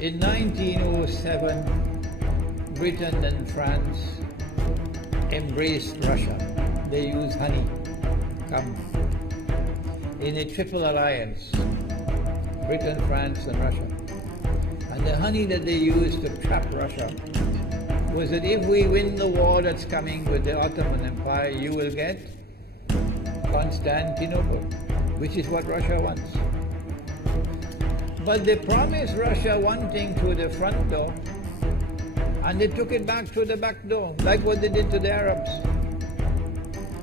In 1907, Britain and France embraced Russia. They used honey, come, in a triple alliance, Britain, France and Russia. And the honey that they used to trap Russia was that if we win the war that's coming with the Ottoman Empire, you will get Constantinople, which is what Russia wants. But they promised Russia one thing through the front door, and they took it back through the back door, like what they did to the Arabs.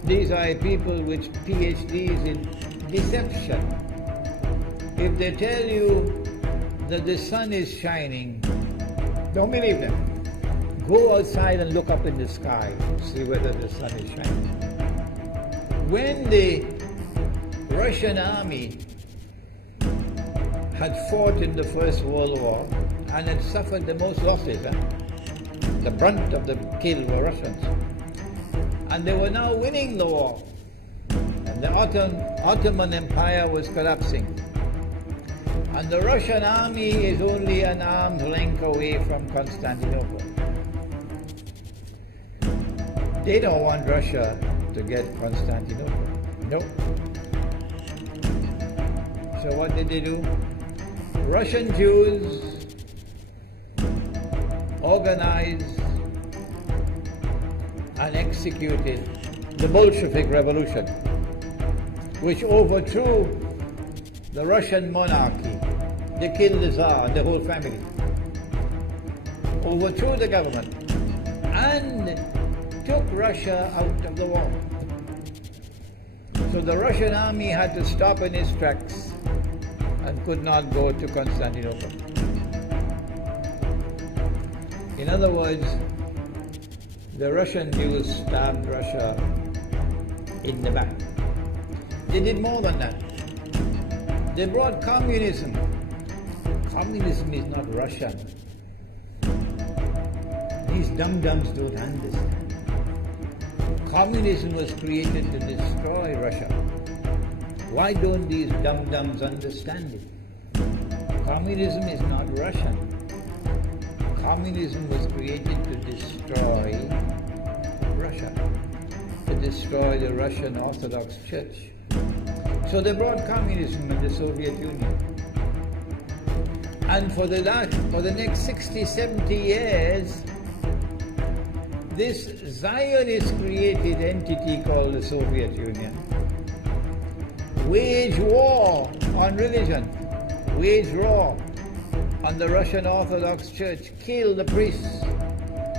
These are people with PhDs in deception. If they tell you that the sun is shining, don't believe them. Go outside and look up in the sky, see whether the sun is shining. When the Russian army had fought in the First World War and had suffered the most losses, the brunt of the kill were Russians, and they were now winning the war, and the Ottoman Empire was collapsing, and the Russian army is only an arm's length away from Constantinople. They don't want Russia to get Constantinople. No. So what did they do? Russian Jews organized and executed the Bolshevik Revolution, which overthrew the Russian monarchy. They killed the Tsar and the whole family, overthrew the government, and took Russia out of the war. So the Russian army had to stop in its tracks and could not go to Constantinople. In other words, the Russian Jews stabbed Russia in the back. They did more than that. They brought communism. Communism is not Russian. These dum-dums don't understand. Communism was created to destroy Russia. Why don't these dum-dums understand it? Communism is not Russian. Communism was created to destroy Russia, to destroy the Russian Orthodox Church. So they brought communism in the Soviet Union. And for the next 60, 70 years, this Zionist-created entity called the Soviet Union waged war on religion, waged war on the Russian Orthodox Church, killed the priests,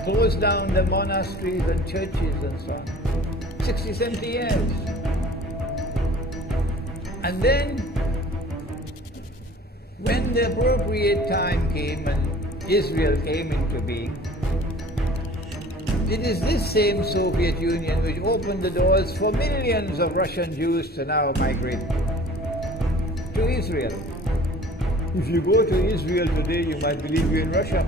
closed down the monasteries and churches and so on. 60, 70 years. And then, when the appropriate time came and Israel came into being, it is this same Soviet Union which opened the doors for millions of Russian Jews to now migrate to Israel. If you go to Israel today, you might believe you're in Russia.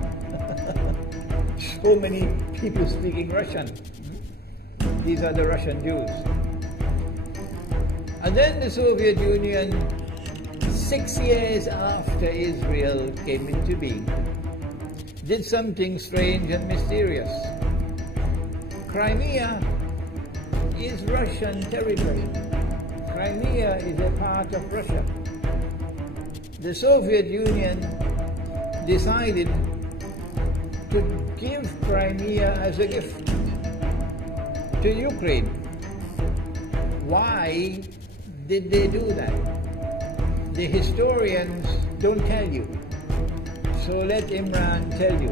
So many people speaking Russian. These are the Russian Jews. And then the Soviet Union, 6 years after Israel came into being, did something strange and mysterious. Crimea is Russian territory. Crimea is a part of Russia. The Soviet Union decided to give Crimea as a gift to Ukraine. Why did they do that? The historians don't tell you. So let Imran tell you.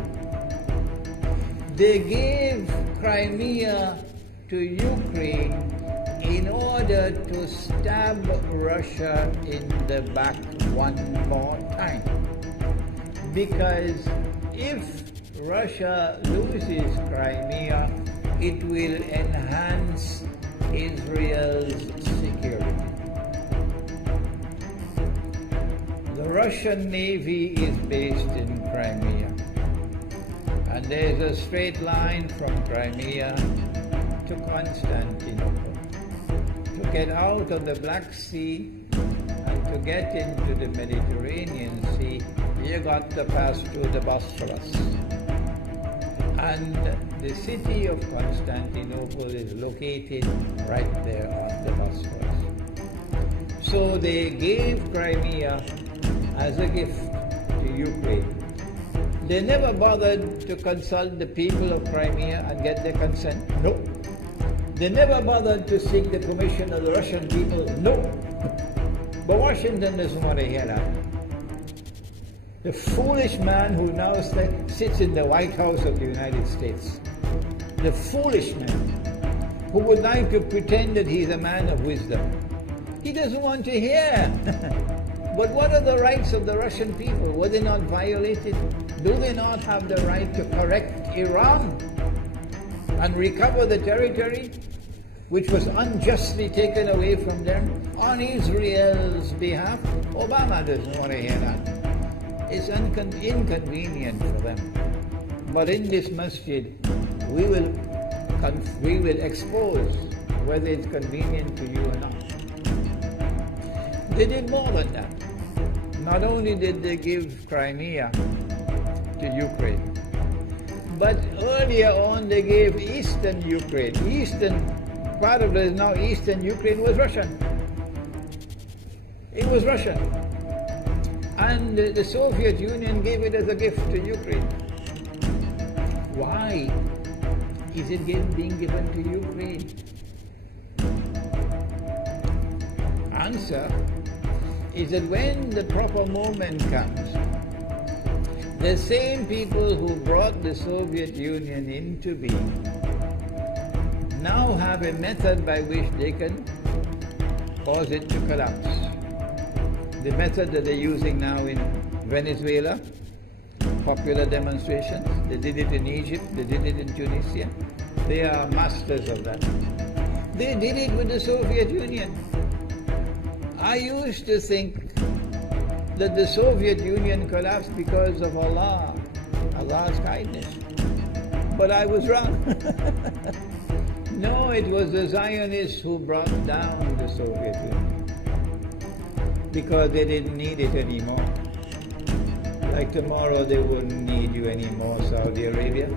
They gave Crimea to Ukraine in order to stab Russia in the back one more time. Because if Russia loses Crimea, it will enhance Israel's security. The Russian Navy is based in Crimea. And there's a straight line from Crimea to Constantinople. To get out of the Black Sea and to get into the Mediterranean Sea, you got to pass through the Bosphorus. And the city of Constantinople is located right there on the Bosphorus. So they gave Crimea as a gift to Ukraine. They never bothered to consult the people of Crimea and get their consent. No. They never bothered to seek the permission of the Russian people. No. But Washington doesn't want to hear that. The foolish man who now sits in the White House of the United States, the foolish man who would like to pretend that he's a man of wisdom, he doesn't want to hear. But what are the rights of the Russian people? Were they not violated? Do they not have the right to correct Iran and recover the territory which was unjustly taken away from them on Israel's behalf? Obama doesn't want to hear that. It's inconvenient for them. But in this masjid, we will expose whether it's convenient to you or not. They did more than that. Not only did they give Crimea to Ukraine, but earlier on they gave eastern Ukraine. Part of it now eastern Ukraine was Russian. It was Russian. And the Soviet Union gave it as a gift to Ukraine. Why is it being given to Ukraine? Answer is that when the proper moment comes, the same people who brought the Soviet Union into being now have a method by which they can cause it to collapse. The method that they're using now in Venezuela, popular demonstrations, they did it in Egypt, they did it in Tunisia. They are masters of that. They did it with the Soviet Union. I used to think that the Soviet Union collapsed because of Allah's kindness. But I was wrong. No, it was the Zionists who brought down the Soviet Union because they didn't need it anymore. Like tomorrow they wouldn't need you anymore, Saudi Arabia.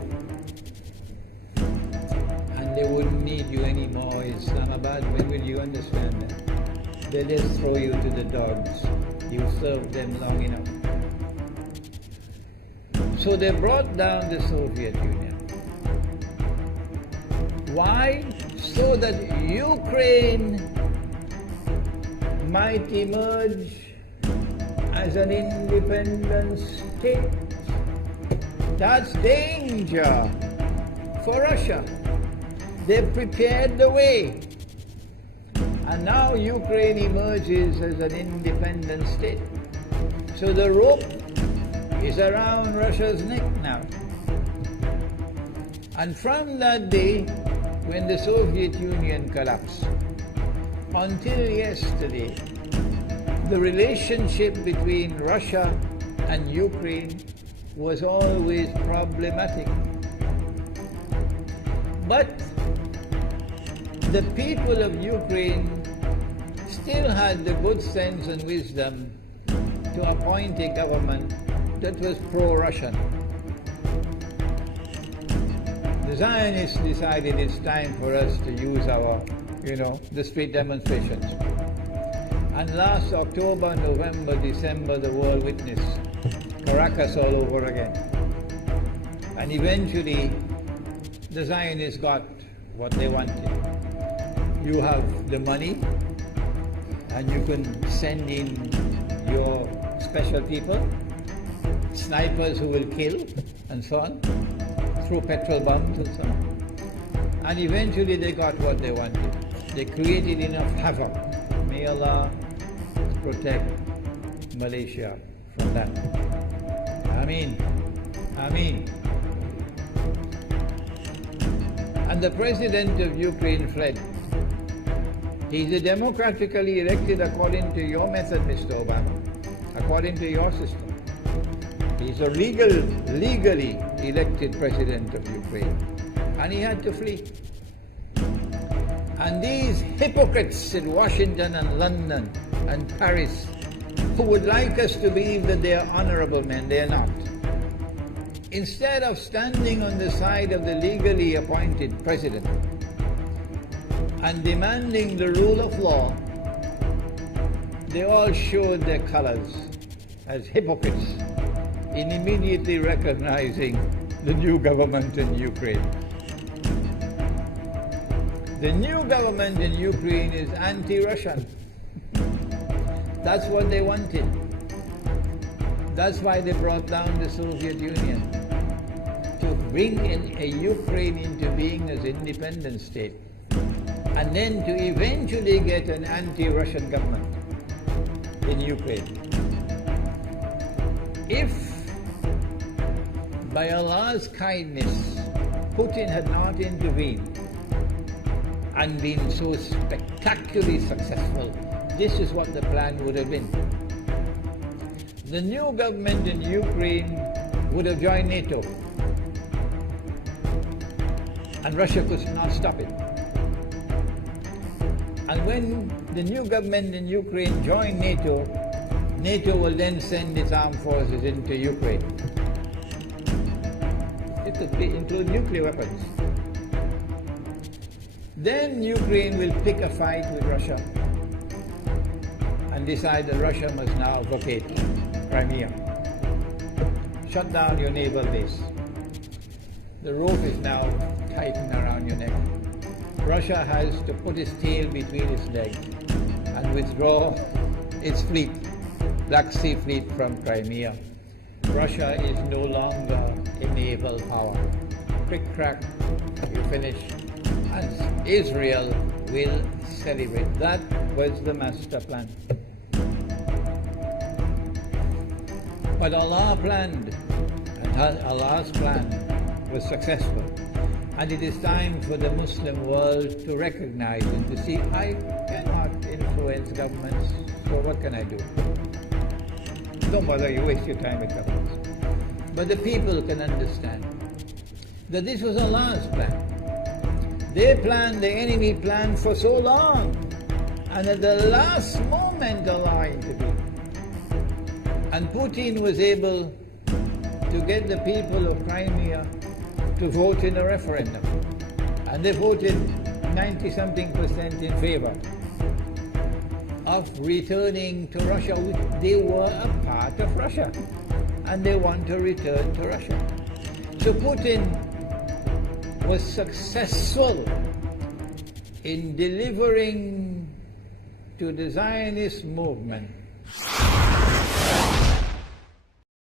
And they wouldn't need you anymore, Islamabad. When will you understand that? They just throw you to the dogs. You served them long enough. So they brought down the Soviet Union. Why? So that Ukraine might emerge as an independent state. That's danger for Russia. They've prepared the way. And now Ukraine emerges as an independent state. So the rope is around Russia's neck now. And from that day, when the Soviet Union collapsed, until yesterday, the relationship between Russia and Ukraine was always problematic. But the people of Ukraine still had the good sense and wisdom to appoint a government that was pro-Russian. The Zionists decided it's time for us to use our, the street demonstrations. And last October, November, December, the world witnessed Caracas all over again. And eventually, the Zionists got what they wanted. You have the money, and you can send in your special people, snipers who will kill, and so on, through petrol bombs and so on. And eventually they got what they wanted. They created enough havoc. May Allah protect Malaysia from that. Ameen. Ameen. And the president of Ukraine fled. He's a democratically elected according to your method, Mr. Obama, according to your system. He's a legally elected president of Ukraine. And he had to flee. And these hypocrites in Washington and London and Paris who would like us to believe that they are honorable men. They are not. Instead of standing on the side of the legally appointed president and demanding the rule of law, they all showed their colors as hypocrites in immediately recognizing the new government in Ukraine. The new government in Ukraine is anti-Russian. That's what they wanted. That's why they brought down the Soviet Union, to bring in a Ukraine into being as an independent state, and then to eventually get an anti-Russian government in Ukraine. If by Allah's kindness Putin had not intervened and been so spectacularly successful, this is what the plan would have been. The new government in Ukraine would have joined NATO, and Russia could not stop it. And when the new government in Ukraine joined NATO, NATO will then send its armed forces into Ukraine. It could include nuclear weapons. Then Ukraine will pick a fight with Russia and decide that Russia must now vacate Crimea. Shut down your naval base. The rope is now tightened around your neck. Russia has to put its tail between its legs and withdraw its fleet, Black Sea Fleet, from Crimea. Russia is no longer a naval power. Quick crack, you finish. And Israel will celebrate. That was the master plan. But Allah planned, and Allah's plan was successful. And it is time for the Muslim world to recognize and to see, I cannot influence governments, so what can I do? Don't bother, you waste your time with governments. But the people can understand that this was Allah's plan. They planned, the enemy planned for so long, and at the last moment Allah intervened. And Putin was able to get the people of Crimea to vote in a referendum. And they voted 90-something% in favor of returning to Russia. They were a part of Russia, and they want to return to Russia. So Putin was successful in delivering to the Zionist movement